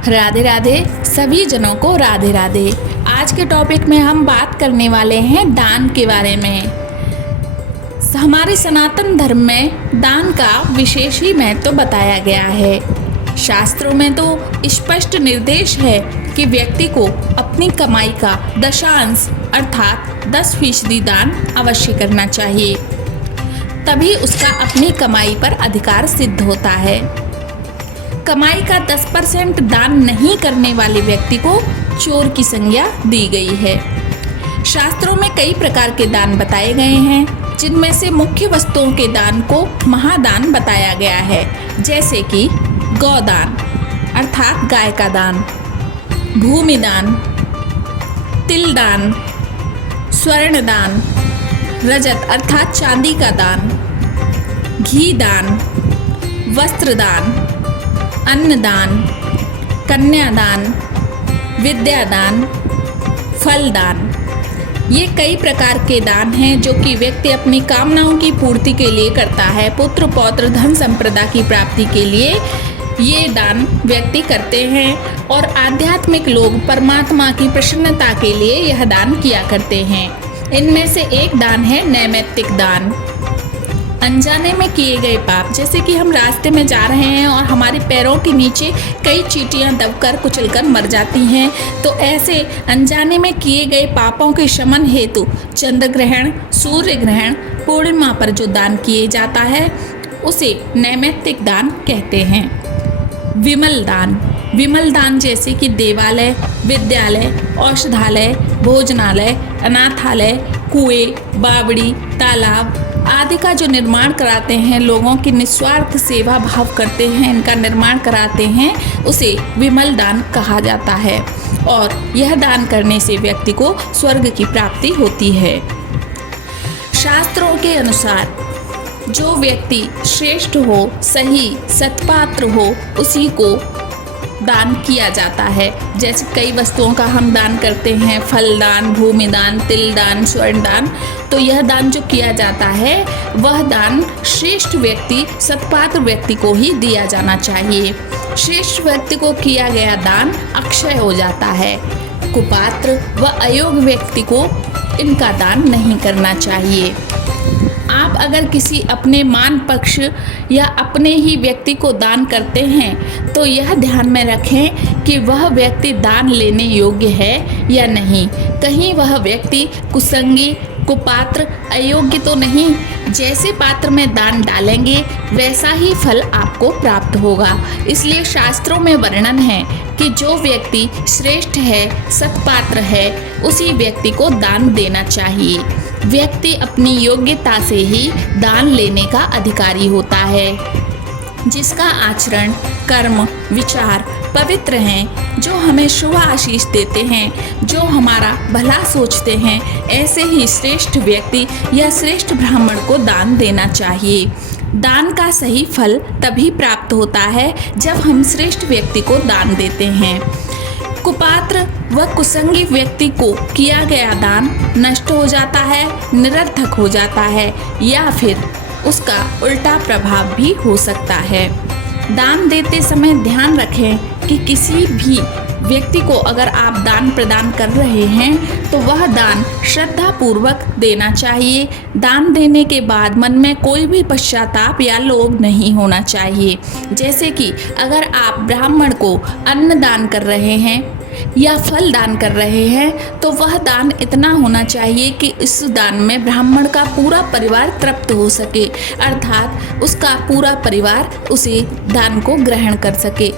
राधे राधे सभी जनों को राधे राधे। आज के टॉपिक में हम बात करने वाले हैं दान के बारे में। हमारे सनातन धर्म में दान का विशेष ही महत्व बताया गया है। शास्त्रों में तो स्पष्ट निर्देश है कि व्यक्ति को अपनी कमाई का दशांश अर्थात 10% दान अवश्य करना चाहिए, तभी उसका अपनी कमाई पर अधिकार सिद्ध होता है। कमाई का 10% दान नहीं करने वाले व्यक्ति को चोर की संज्ञा दी गई है। शास्त्रों में कई प्रकार के दान बताए गए हैं, जिनमें से मुख्य वस्तुओं के दान को महादान बताया गया है, जैसे कि गौदान अर्थात गाय का दान, भूमि दान, तिल दान, स्वर्ण दान, रजत अर्थात चांदी का दान, घी दान, वस्त्र दान, अन्नदान, कन्यादान, विद्यादान, फलदान। ये कई प्रकार के दान हैं जो कि व्यक्ति अपनी कामनाओं की पूर्ति के लिए करता है। पुत्र पौत्र धन संपदा की प्राप्ति के लिए ये दान व्यक्ति करते हैं और आध्यात्मिक लोग परमात्मा की प्रसन्नता के लिए यह दान किया करते हैं। इनमें से एक दान है नैमित्तिक दान। अनजाने में किए गए पाप, जैसे कि हम रास्ते में जा रहे हैं और हमारे पैरों के नीचे कई चींटियां दबकर कुचलकर मर जाती हैं, तो ऐसे अनजाने में किए गए पापों के शमन हेतु चंद्र ग्रहण, सूर्य ग्रहण, पूर्णिमा पर जो दान किए जाता है उसे नैमित्तिक दान कहते हैं। विमल दान, विमल दान जैसे कि देवालय, विद्यालय, औषधालय, भोजनालय, अनाथालय, कुएं, बावड़ी, तालाब आदि का जो निर्माण कराते हैं, लोगों की निस्वार्थ सेवा भाव करते हैं, इनका निर्माण कराते हैं, उसे विमल दान कहा जाता है। और यह दान करने से व्यक्ति को स्वर्ग की प्राप्ति होती है। शास्त्रों के अनुसार जो व्यक्ति श्रेष्ठ हो, सही सत्पात्र हो, उसी को दान किया जाता है। जैसे कई वस्तुओं का हम दान करते हैं, फल दान, भूमि दान, तिल दान, स्वर्ण दान, तो यह दान जो किया जाता है वह दान श्रेष्ठ व्यक्ति, सत्पात्र व्यक्ति को ही दिया जाना चाहिए। श्रेष्ठ व्यक्ति को किया गया दान अक्षय हो जाता है। कुपात्र व अयोग्य व्यक्ति को इनका दान नहीं करना चाहिए। आप अगर किसी अपने मान पक्ष या अपने ही व्यक्ति को दान करते हैं तो यह ध्यान में रखें कि वह व्यक्ति दान लेने योग्य है या नहीं। कहीं वह व्यक्ति कुसंगी, कुपात्र, अयोग्य तो नहीं। जैसे पात्र में दान डालेंगे वैसा ही फल आपको प्राप्त होगा। इसलिए शास्त्रों में वर्णन है कि जो व्यक्ति श्रेष्ठ है, सत्पात्र है, उसी व्यक्ति को दान देना चाहिए। व्यक्ति अपनी योग्यता से ही दान लेने का अधिकारी होता है। जिसका आचरण, कर्म, विचार पवित्र हैं, जो हमें शुभ आशीष देते हैं, जो हमारा भला सोचते हैं, ऐसे ही श्रेष्ठ व्यक्ति या श्रेष्ठ ब्राह्मण को दान देना चाहिए। दान का सही फल तभी प्राप्त होता है जब हम श्रेष्ठ व्यक्ति को दान देते हैं। कुपात्र व कुसंगी व्यक्ति को किया गया दान नष्ट हो जाता है, निरर्थक हो जाता है, या फिर उसका उल्टा प्रभाव भी हो सकता है। दान देते समय ध्यान रखें कि किसी भी व्यक्ति को अगर आप दान प्रदान कर रहे हैं तो वह दान श्रद्धा पूर्वक देना चाहिए। दान देने के बाद मन में कोई भी पश्चाताप या लोभ नहीं होना चाहिए। जैसे कि अगर आप ब्राह्मण को अन्न दान कर रहे हैं या फल दान कर रहे हैं तो वह दान इतना होना चाहिए कि इस दान में ब्राह्मण का पूरा परिवार तृप्त हो सके, अर्थात उसका पूरा परिवार उसे दान को ग्रहण कर सके।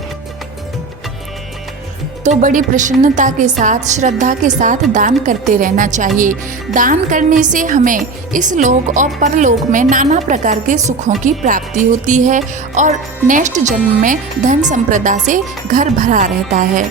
तो बड़ी प्रसन्नता के साथ, श्रद्धा के साथ दान करते रहना चाहिए। दान करने से हमें इस लोक और परलोक में नाना प्रकार के सुखों की प्राप्ति होती है और नेक्स्ट जन्म में धन संपदा से घर भरा रहता है।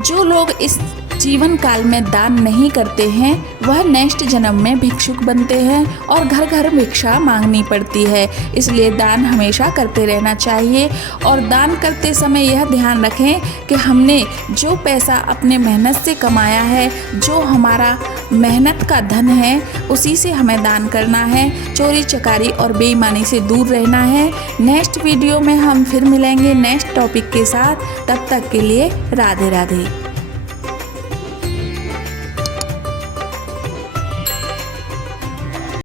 जो लोग इस जीवन काल में दान नहीं करते हैं वह नेक्स्ट जन्म में भिक्षुक बनते हैं और घर घर भिक्षा मांगनी पड़ती है। इसलिए दान हमेशा करते रहना चाहिए और दान करते समय यह ध्यान रखें कि हमने जो पैसा अपने मेहनत से कमाया है, जो हमारा मेहनत का धन है, उसी से हमें दान करना है। चोरी चकारी और बेईमानी से दूर रहना है। नेक्स्ट वीडियो में हम फिर मिलेंगे नेक्स्ट टॉपिक के साथ। तब तक के लिए राधे राधे।